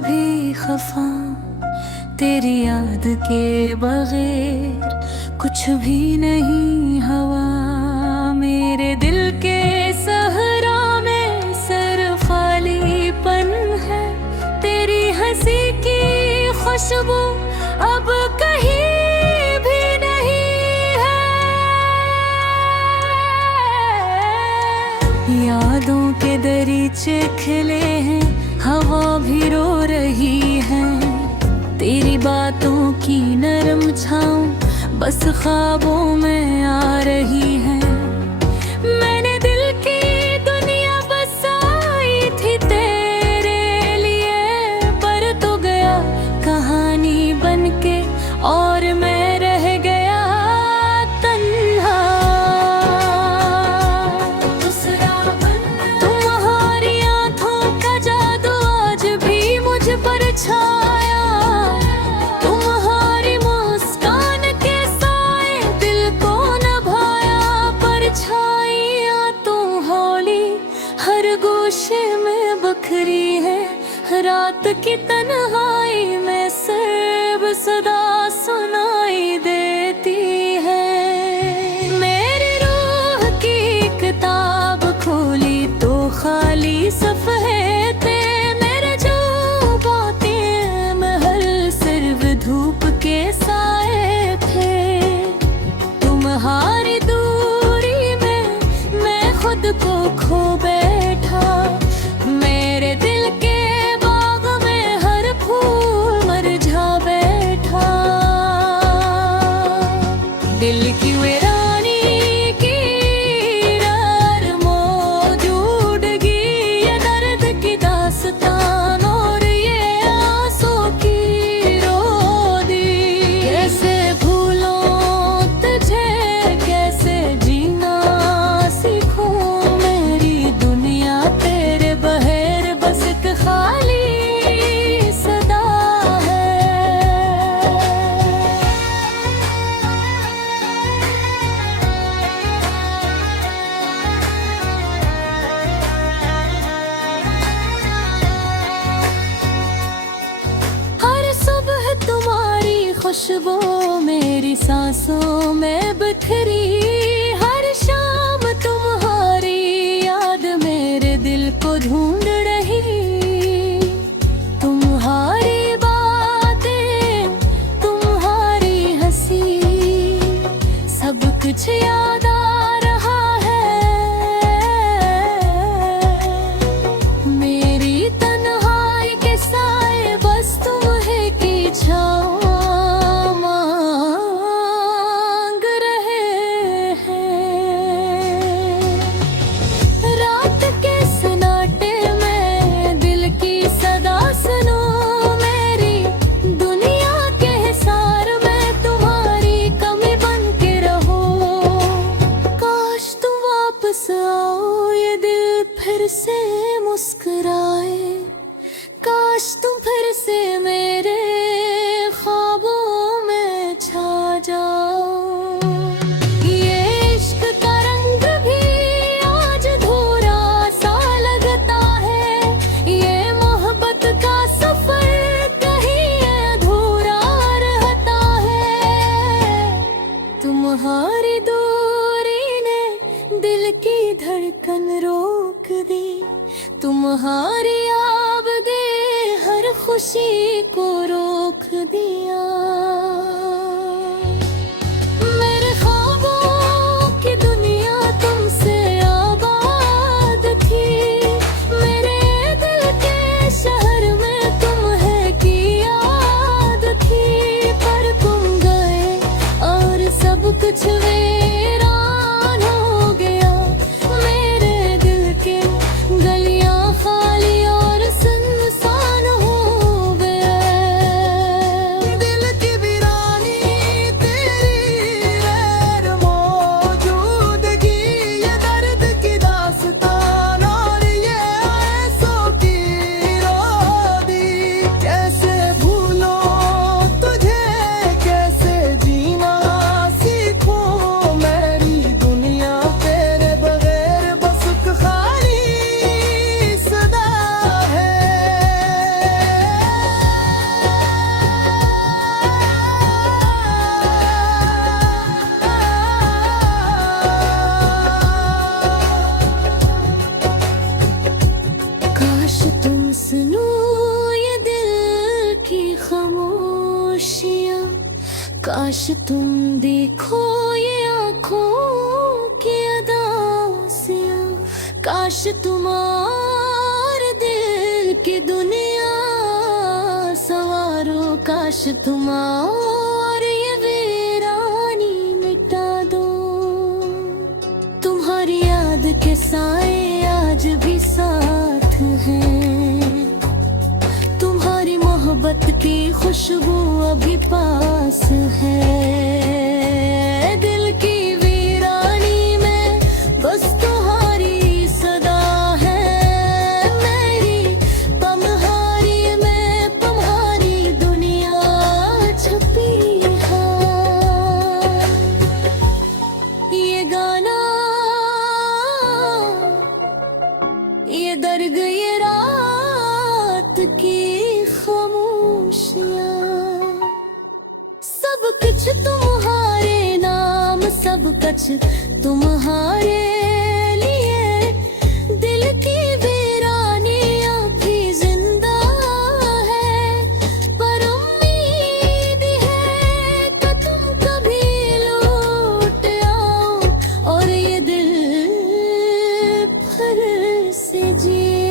भी खफा, तेरी याद के बगैर कुछ भी नहीं हवा। मेरे दिल के सहरा में सिर्फ खालीपन है, तेरी हंसी की खुशबू अब कहीं भी नहीं है। यादों के दरीचे खिले हैं, हवा भी रो रही है। तेरी बातों की नरम छाँव बस ख्वाबों में आ रही है। मैंने दिल की दुनिया बसाई थी तेरे लिए, पर तू गया कहानी बनके और मैं रह गया तन्हा। तुम्हारी आँखों का जादू आज भी मुझ पर छाया, तुम्हारी मुस्कान के साए दिल को नभाया। परछाइयाँ तू हौली हर गोशे में बखरी है, रात की तन्हाई में सिर्फ सदा सुनाई देती है। मेरी रूह की किताब खोली तो खाली सफ़े थे, मेरे जो बातें महल सिर्फ धूप के साए थे। तुम्हारी दूरी में मैं खुद को खो बैठा, मेरे दिल के बाग में हर फूल मरझा बैठा। दिल की वीरानी की रार मौजूदगी, ये दर्द की दास्तान और ये आंसू की रोदी। कैसे भूलों तुझे, कैसे जीना सीखूं, मेरी दुनिया तेरे बहर बस एक खाली सदा है। हर सुबह तुम्हारी खुशबू मेरी सांसों में बिखरी, हर शाम तुम्हारी याद मेरे दिल को ढूंढ रही। तुम्हारी बातें, तुम्हारी हंसी, सब कुछ याद आ रहा है। मेरी तन्हाई के साए बस तुम्हें की छाँव मांग रहे हैं। रात के सन्नाटे में दिल की सदा सुनो, मेरी दुनिया के हिसार में तुम्हारी कमी बन के रहो। काश तुम वापस आओ, ये दिल फिर से मुस्कुराए। काश तुम फिर से मेरे ख्वाबों में छा जाओ। ये इश्क का रंग भी आज अधूरा सा लगता है, ये मोहब्बत का सफर कहीं अधूरा रहता है। तुम्हारी दूरी ने दिल की धड़कन रोक दी, तुम्हारी आबदे हर खुशी को रोक दिया। मेरे ख्वाबों की दुनिया तुमसे आबाद थी, मेरे दिल के शहर में तुम्हें की याद थी। पर तुम गए और सब कुछ वीरान हो गया, मेरे दिल के गलियां खाली और सुनसान हो गए। काश तुम देखो ये आँखों की अदासियाँ, काश तुम्हारे दिल की दुनिया सवारो, काश तुम्हारे ये वीरानी मिटा दो। तुम्हारी याद के साए आज भी साथ हैं, तुम्हारी मोहब्बत की खुशबू अभी पास है। दिल की वीरानी में बस तुम्हारी सदा है, मेरी पमहारी में तुम्हारी दुनिया छुपी है। ये गाना, ये दर्द, ये रात की खामोशियाँ, सब कुछ तुम्हारे नाम, सब कुछ तुम्हारे लिए। दिल की वीरानी अभी जिंदा है, पर उम्मीद है कि तुम कभी लौट आओ और ये दिल फिर से जिए।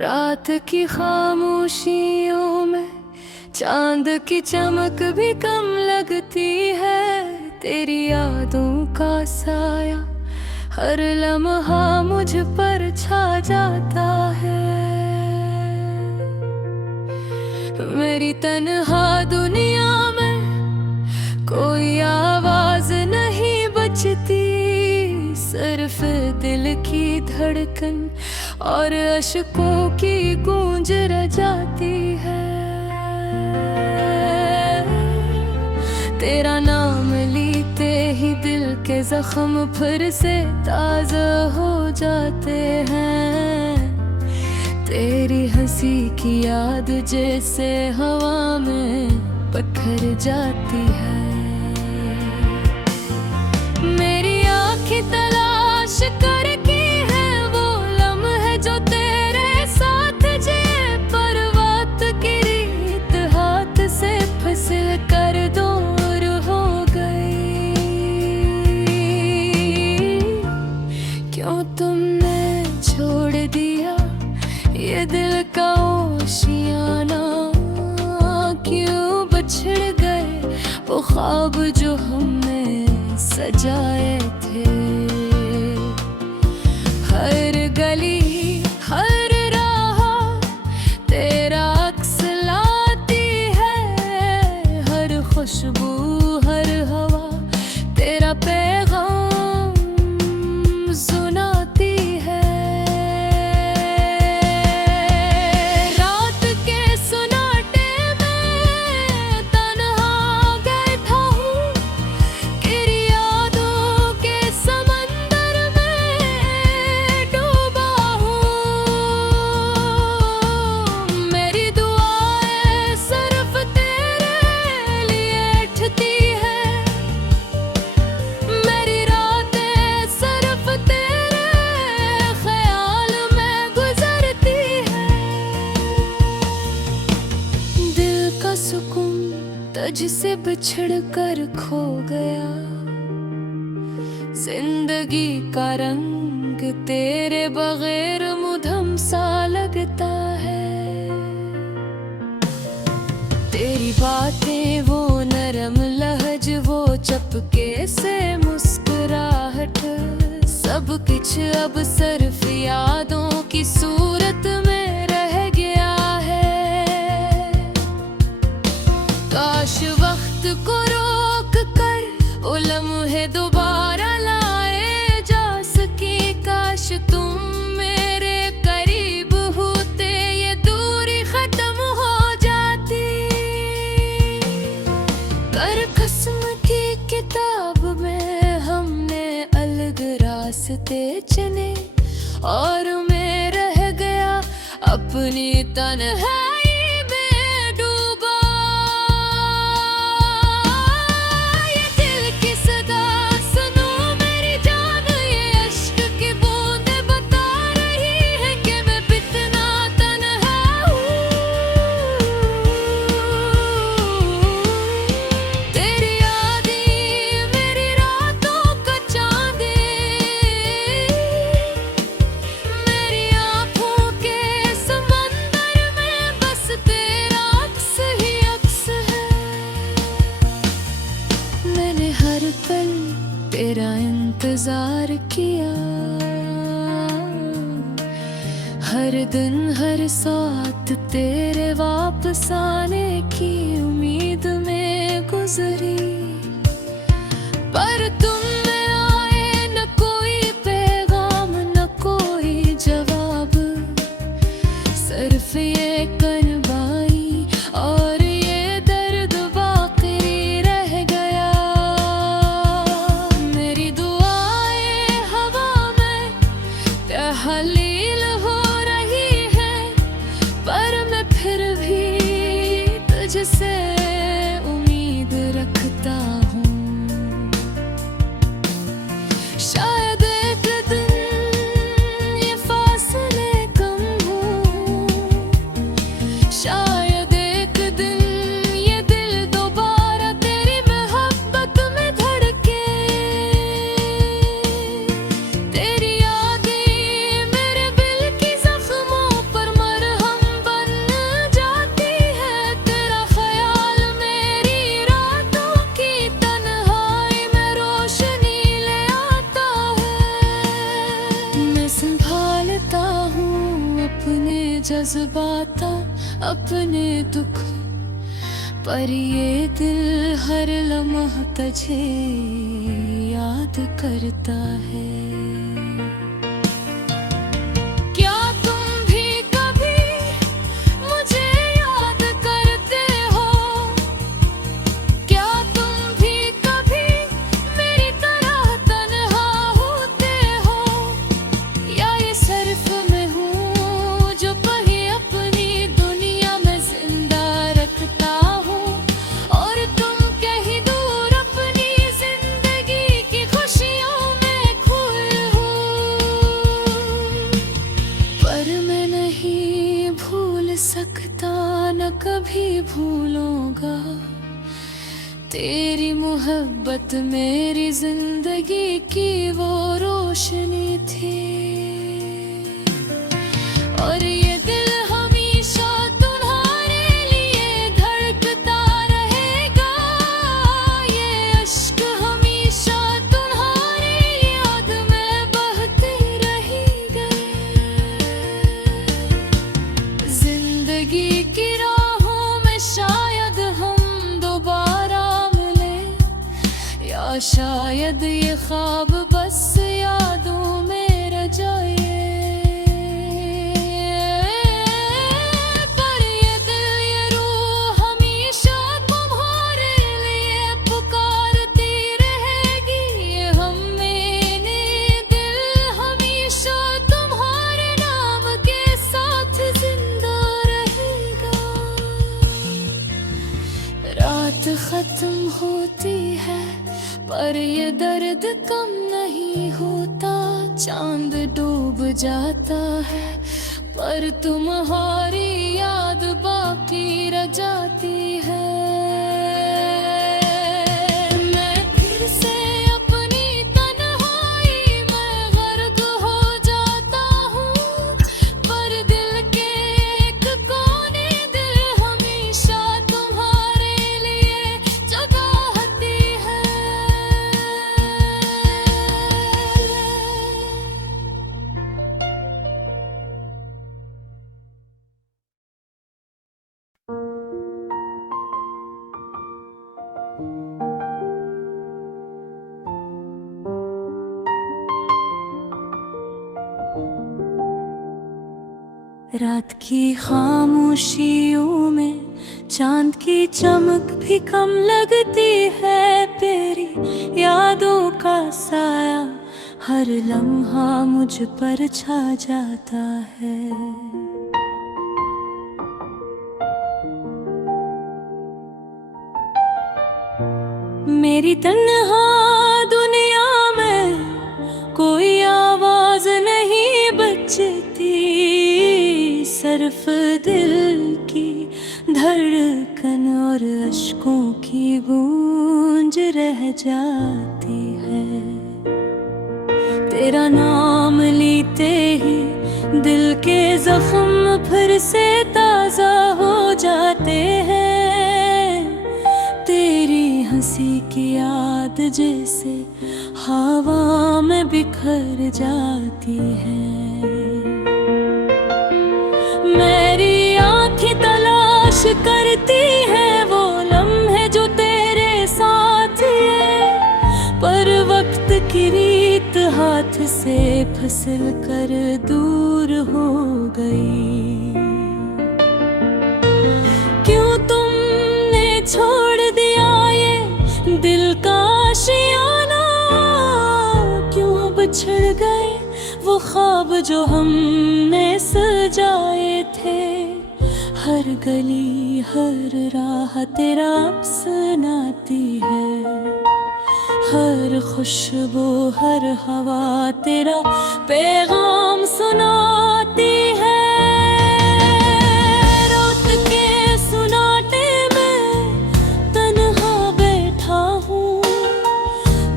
रात की खामोशियों में चांद की चमक भी कम लगती है, तेरी यादों का साया हर लम्हा मुझ पर छा जाता है। मेरी तन्हा दुनिया में कोई आवाज नहीं बचती, सिर्फ दिल की धड़कन और अश्कों की गूंज रह जाती है। तेरा नाम लेते ही दिल के जख्म फिर से ताज़ा हो जाते हैं, तेरी हंसी की याद जैसे हवा में पत्थर जाती है। मेरी आँखें तलाश करके है वो लम्हे जो तेरे साथ जे, पर वक्त की रीत हाथ से फिसल कर दूर हो गई। क्यों तुमने छोड़ दिया ये दिल का ओशियाना, क्यों बिछड़ गए वो ख्वाब जो हमने सजाए थे। हर गली हर राह तेरा अक्स लाती है, हर खुशबू हर हवा तेरा पैगाम सुनाती है। रात के सुनाटे में तन्हा बैठा हूँ, तेरी यादों के समंदर में डूबा हूँ। मेरी दुआएं सिर्फ तेरे लिए उठती है, मेरी रातें सिर्फ तेरे ख्याल में गुजरती है। दिल का सुकून तुझसे बिछड़ कर खो गया, जिंदगी का रंग तेरे बगैर मुधम सा लगता है। तेरी बातें वो नरम लहज, वो चपके से मुस्कुराहट, सब कुछ अब सिर्फ यादों की सूरत में रह गया है। काश वक्त को रोक कर वो लम्हे दोबारा लाए जा सके, काश तुम मेरे करीब होते ये दूरी खत्म रास्ते चुने और मैं रह गया अपनी तन्हाई में डूबा। ये दिल की सदा सुनो मेरी जान, ये अश्क की बूंदें बता रही है कि मैं कितना तन्हा हूँ। तेरी यादें मेरी रातों का चांद, मेरी आँखों के समंदर में बस तेरा अक्स ही अक्स है। मैंने हर पल तेरा इंतजार किया, हर दिन हर साथ तेरे वापस आने की उम्मीद में गुजरी। पर तुम में आए न कोई पैगाम न कोई जवाब, सिर्फ ये कनवाई और ये दर्द बाकी रह गया। मेरी दुआएं हवा में तहलील हो रही है, पर मैं फिर भी तुझसे उम्मीद रखता हूँ। शायद एक दिन ये फासले कम हो, शायद एक दिन ये दिल दोबारा तेरी मोहब्बत में धड़के। तेरी यादें मेरे दिल की जख्मों पर मरहम बन जाती है, तेरा ख्याल मेरी रातों की तन्हाई में रोशनी ले आता है। मैं संभालता हूँ अपने जज्बात अपने दुख, पर ये दिल हर लम्हा तुझे याद करता है। क्या तुम भी कभी मुझे याद करते हो? क्या तुम भी कभी मेरी तरह तन्हा होते हो? या ये सिर्फ मैं हूँ जो कहीं अपनी दुनिया में जिंदा रखता हूँ, और तुम कहीं दूर अपनी जिंदगी की खुशियों में खोए हो। पर मैं नहीं भूल सकता, न कभी भूलूंगा तेरी मोहब्बत मेरी जिंदगी की वो रोशनी थी। और ये दिल हमेशा तुम्हारे लिए धड़कता रहेगा, ये अश्क हमेशा तुम्हारी याद में बहते रहेगा। जिंदगी की राहों में शायद हम दोबारा मिले, या शायद ये ख्वाब बस यादों में रह जाए। पर ये दिल ये रूह हमेशा तुम्हारे लिए पुकारती रहेगी। ये हम मैंने दिल हमेशा तुम्हारे नाम के साथ जिंदा रहेगा। रात खत्म होती है पर ये दर्द कम नहीं होता, चांद डूब जाता है पर तुम्हारी याद बाकी रह जाती है। मैं फिर से अपनी तन्हाई में गर्क हो जाता हूँ, पर दिल के एक कोने दिल हमेशा तुम्हारे लिए जगाती है। रात की खामोशियों में चांद की चमक भी कम लगती है, तेरी यादों का साया हर लम्हा मुझ पर छा जाता है। मेरी तन्हा दुनिया में कोई आवाज नहीं बचती, सिर्फ दिल की धड़कन और अश्कों की गूंज रह जाती है। तेरा नाम लेते ही दिल के जख्म फिर से ताजा हो जाते हैं। तेरी हंसी की याद जैसे हवा में बिखर जाती है। मेरी आँखें तलाश करती है वो लम्हे जो तेरे साथ है, पर वक्त की रीत हाथ से फिसल कर दूर हो गई। क्यों तुमने छोड़ दिया ये दिल का आशियाना, क्यों बिछड़ गए वो ख्वाब जो हमने सजाए थे। हर गली हर राह तेरा सुनाती है, हर खुशबू हर हवा तेरा पैगाम सुनाती है। रात के सुनाटे में तन्हा बैठा हूँ,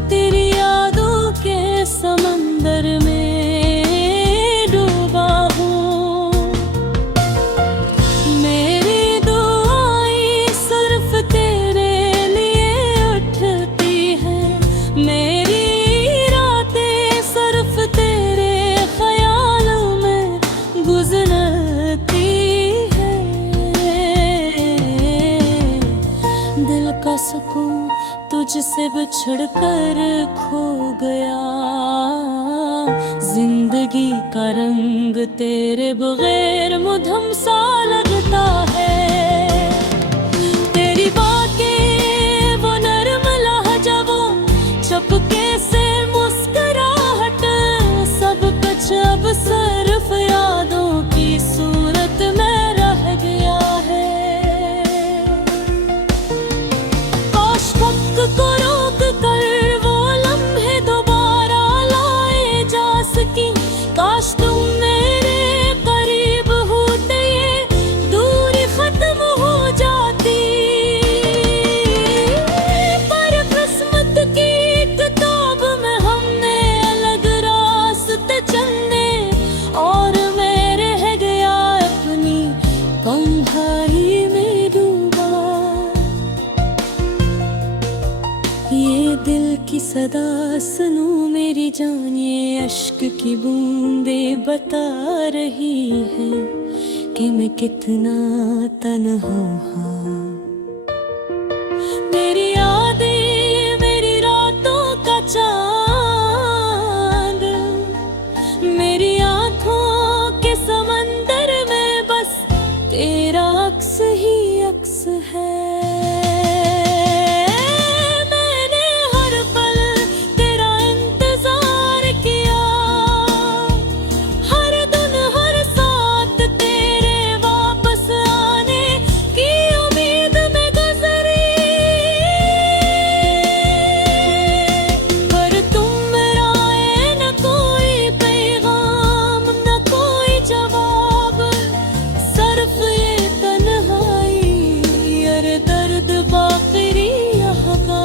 तेरी यादों के समंदर में डूबा हूँ। मेरी दुआएं सिर्फ तेरे लिए उठती हैं, मेरी रातें सिर्फ तेरे ख्यालों में गुजरती है। दिल का सुकून तुझसे बिछड़ कर खो गया, जिंदगी का रंग तेरे बगैर मुधम सा लगता है। तेरी बातें वो नरम लहजा वो चुपके से मुस्कुराहट, सब कुछ अब सिर्फ यादों की सूरत में रह गया है। काश वक्त को रोक कर वो लम्हे दोबारा लाए जा सके, काश तुम मेरे करीब होते ये दूरी खत्म हो जाती। पर किस्मत की किताब में हमने अलग रास्ते चलने, और मैं रह गया अपनी तन्हाई में डूबा। ये दिल की सदा सुनो मेरी जान, ये अश्क की बूंदें बता रही हैं कि मैं कितना तन्हा हूँ। मेरी यादें मेरी रातों का चांद, मेरी आँखों के समंदर में बस तेरा अक्स ही अक्स है। मैंने हर पल तेरा इंतजार किया, हर दिन हर साथ तेरे वापस आने की उम्मीद में गुजरी। पर तुम आए न कोई पैगाम न कोई जवाब, सिर्फ ये तन्हाई और दर्द बाकी यहाँ का।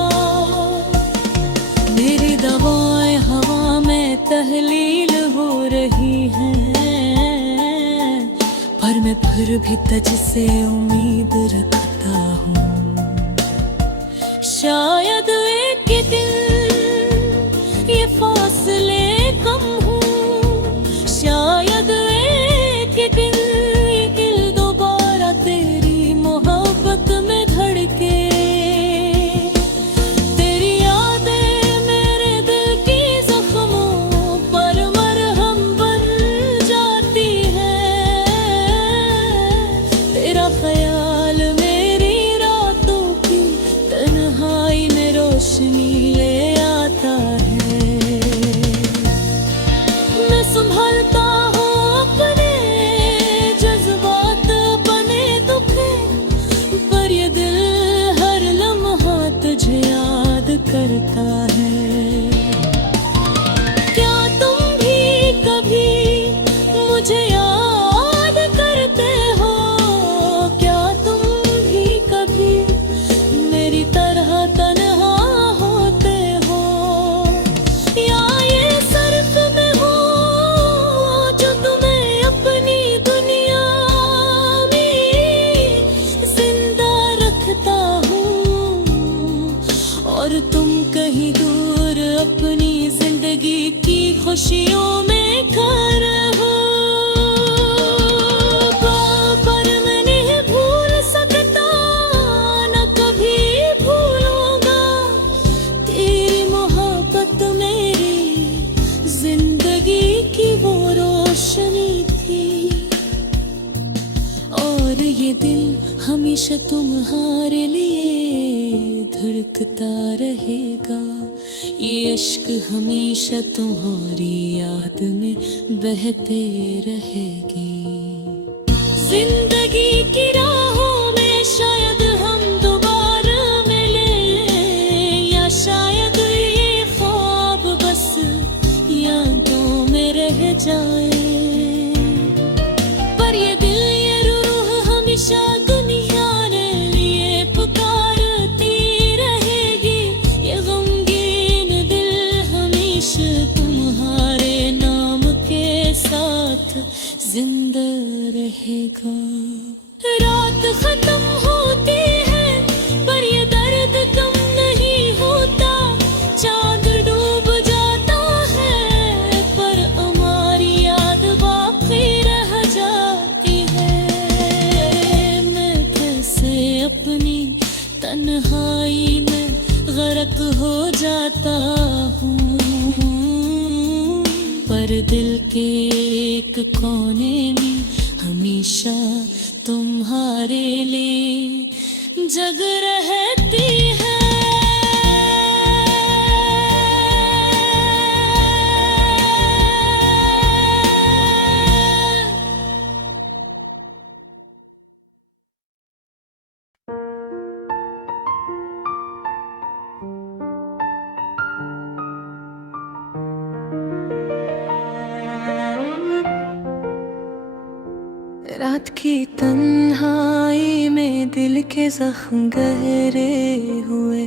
मेरी दवाएं हवा में तहलील हो रही हैं, पर मैं फिर भी तुझसे उम्मीद रखता हूँ। शायद एक दिन ये फासले कम हों, शायद एक दिन ये दिल दोबारा तेरी मोहब्बत में धड़के। तेरी यादें मेरे दिल की जख्मों पर मरहम बन जाती हैं। तेरा ख्याल मेरी रातों की तन्हाई में रोशनी ले ये दिल हमेशा तुम्हारे लिए धड़कता रहेगा, ये इश्क हमेशा तुम्हारी याद में बहते रहेगी। जिंदगी की राहों में शायद हम दोबारा मिले, या शायद ये ख्वाब बस यादों में रह जाए। पर ये दिल ये रूह हमेशा दुनिया ने लिए पुकारती रहेगी, ये गमगीन दिल हमेशा तुम्हारे नाम के साथ जिंदा रहेगा। रात खत्म होती है पर ये दर्द कम नहीं होता, चांद डूब जाता है पर हमारी याद बाकी रह जाती है। मैं कैसे अपनी तन्हाई में गर्क हो जाता हूँ, पर दिल के एक कोने में हमेशा तुम्हारे लिए जग रहती है। रात की तन्हाई में दिल के जख्म गहरे हुए,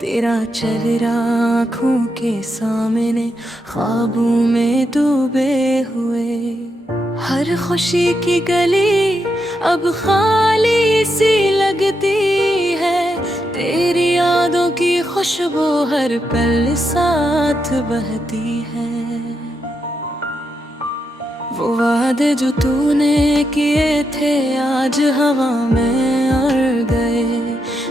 तेरा चेहरा आँखों के सामने ख्वाबों में डूबे हुए। हर खुशी की गली अब खाली सी लगती है, तेरी यादों की खुशबू हर पल साथ बहती है। वो वादे जो तूने किए थे आज हवा में उड़ गए,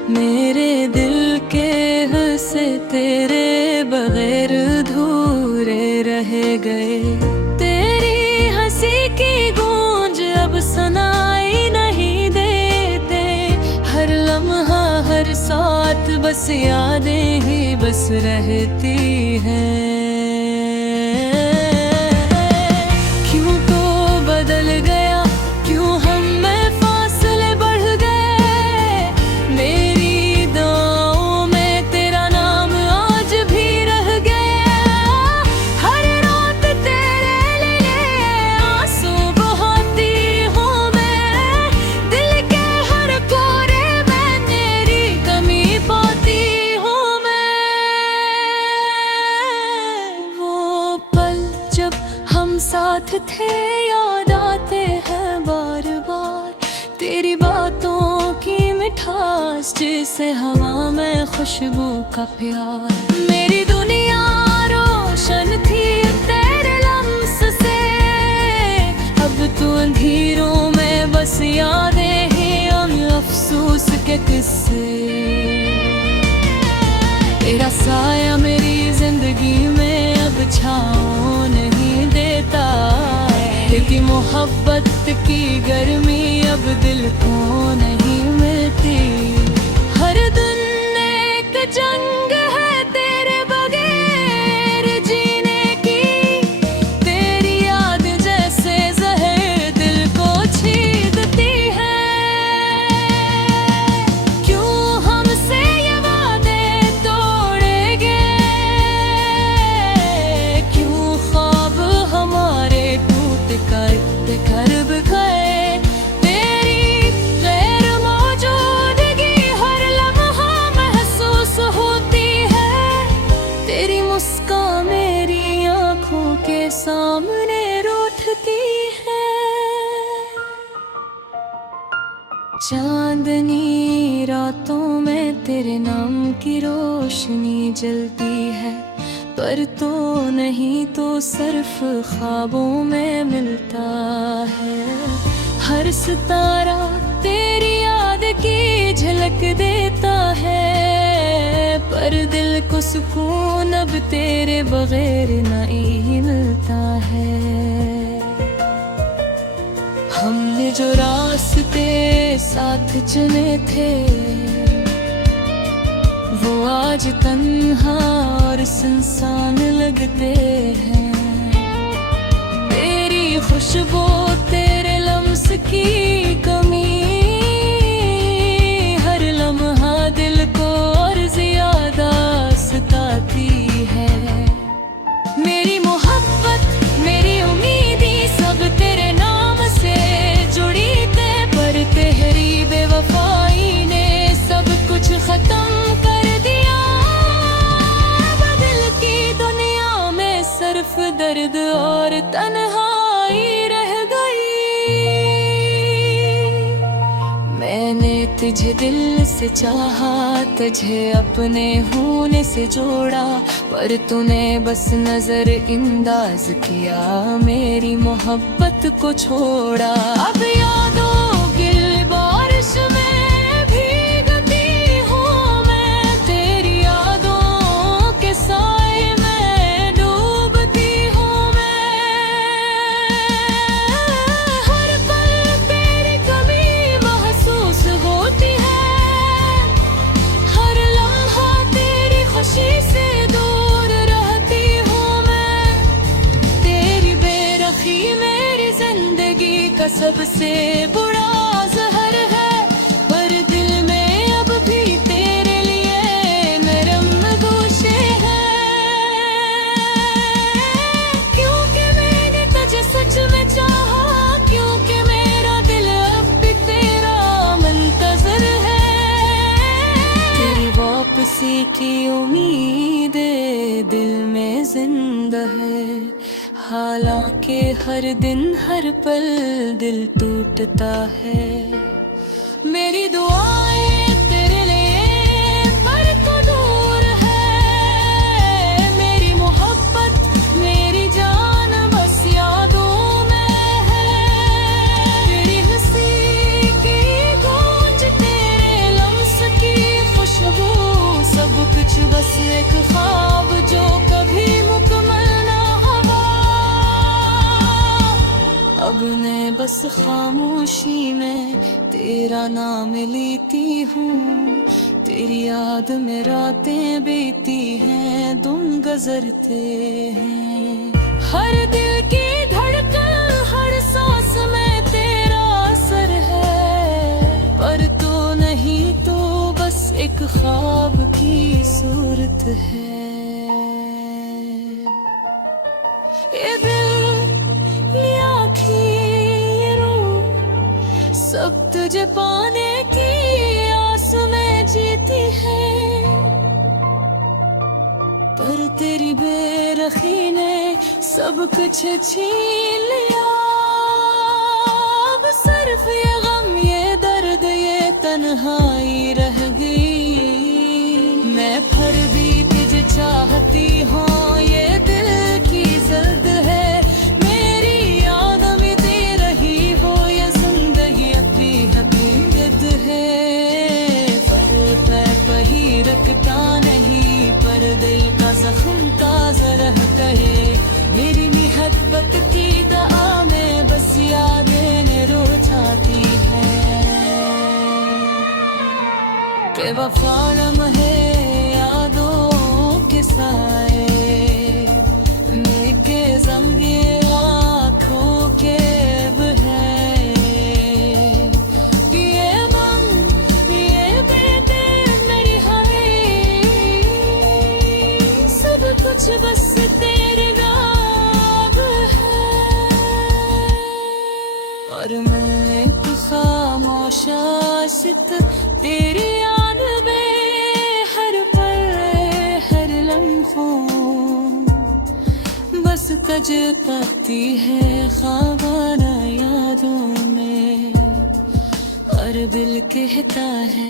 मेरे दिल के हिस्से तेरे बगैर अधूरे रह गए। तेरी हंसी की गूंज अब सुनाई नहीं देते, हर लम्हा हर साथ बस यादें ही बस रहती हैं। बदल गया क्यों हम में फासले बढ़ गए, मेरी दुआओं में तेरा नाम आज भी रह गया। हर रात तेरे लिए आंसू बहाती हूँ मैं, दिल के हर कोरे में तेरी कमी पाती हूँ मैं। वो पल जब हम साथ थे याद आते हैं बार बार, तेरी बातों की मिठास जैसे हवा में खुशबू का प्यार। मेरी दुनिया रोशन थी तेरे लम्स से, अब तू अंधेरों में बस यादें हैं उन अफसोस के किस्से। तेरा साया मेरी जिंदगी में अब छाँव नहीं देता, तेरी मोहब्बत की गर्मी अब दिल को नहीं मिलती। हर दिन एक जंग है तेरे बगैर जीने की, तेरी याद जैसे जहर दिल को छींकती है। क्यों हमसे ये वादे तोड़ेंगे, क्यों ख्वाब हमारे टूट कर घर बिखरे, तेरी गैर मौजूदगी हर लम्हा महसूस होती है। तेरी मुस्कान मेरी आँखों के सामने रूठती है। चांदनी रातों में तेरे नाम की रोशनी जलती है, पर तो नहीं तो सिर्फ ख्वाबों में मिलता है। हर सितारा तेरी याद की झलक देता है, पर दिल को सुकून अब तेरे बगैर नहीं मिलता है। हमने जो रास्ते साथ चुने थे वो आज तन्हा और सुनसान लगते हैं। तेरी खुशबू, तेरे लम्स की कमी हर लम्हा दिल को और ज्यादा सताती है। मेरी मोहब्बत, मेरी उम्मीदी सब तेरे नाम से जुड़ी थे, पर तेरी बेवफाई ने सब कुछ खत्म कर दिया। बदल की दुनिया में सिर्फ दर्द और तन्हाई रह गई। मैंने तुझे दिल से चाहा, तुझे अपने होने से जोड़ा, पर तूने बस नजर अंदाज किया, मेरी मोहब्बत को छोड़ा। अब यादों गिल बारिश में भीगती हूँ मैं, तेरी यादों के साए में डूबती हूँ मैं। हर पल तेरी कमी महसूस होती है, हर लम्हा तेरी खुशी से दूर रहती हूँ मैं। तेरी बेरखी मेरी जिंदगी का सबसे बुरा जहर है, पर दिल में अब भी तेरे लिए नरम गोशे हैं। क्योंकि मैंने तुझे सच में चाहा, क्योंकि मेरा दिल अब भी तेरा मुंतज़िर है। तेरी वापसी की उम्मीद दिल में जिंदा है, हालांकि हर दिन हर पल दिल टूटता है। मेरी दुआएं तेरे लिए पर तू दूर है, मेरी मोहब्बत मेरी जान बस यादों में है। तेरी हंसी की गूंज, तेरे लम्स की खुशबू, सब कुछ बस एक ख्वाब जो कभी मुकम्मल ना हुआ। अब मैं बस खामोशी में तेरा नाम लेती हूँ, तेरी याद में रातें बीती हैं, दिन गुजरते हैं। हर दिल की धड़कन, हर सांस में तेरा असर है, पर तू नहीं, तो बस एक ख्वाब की सूरत है। ये दिल, ये आँखें, ये रूह, सब तुझे पाने की आस में जीती है, पर तेरी बेरखी ने सब कुछ छीन लिया। अब सिर्फ ये गम, ये दर्द, ये तन्हाई रह गई। मैं फिर भी तुझे चाहती हूँ, ये दिल की जिद है। मेरी याद मिलती रही हो, ये जिंदगी अपनी हकीकत है। पर मैं ही रखता नहीं, पर दिल का जख्म ताज़ा रहता है। मेरी मोहब्बत की दुआ में बस यादें रोजाती है। बेवफा लम्हे यादों के साए, मेरे ज़म्मे आँखों के अब है। ये मन, ये बेटे मेरी हमें, सब कुछ बस तेरे नाम है। और मैं तो खामोश आशिक तेरी याद में, हर पल हर लम्हों बस तज पाती है ख्वाबाना यादों में। और दिल कहता है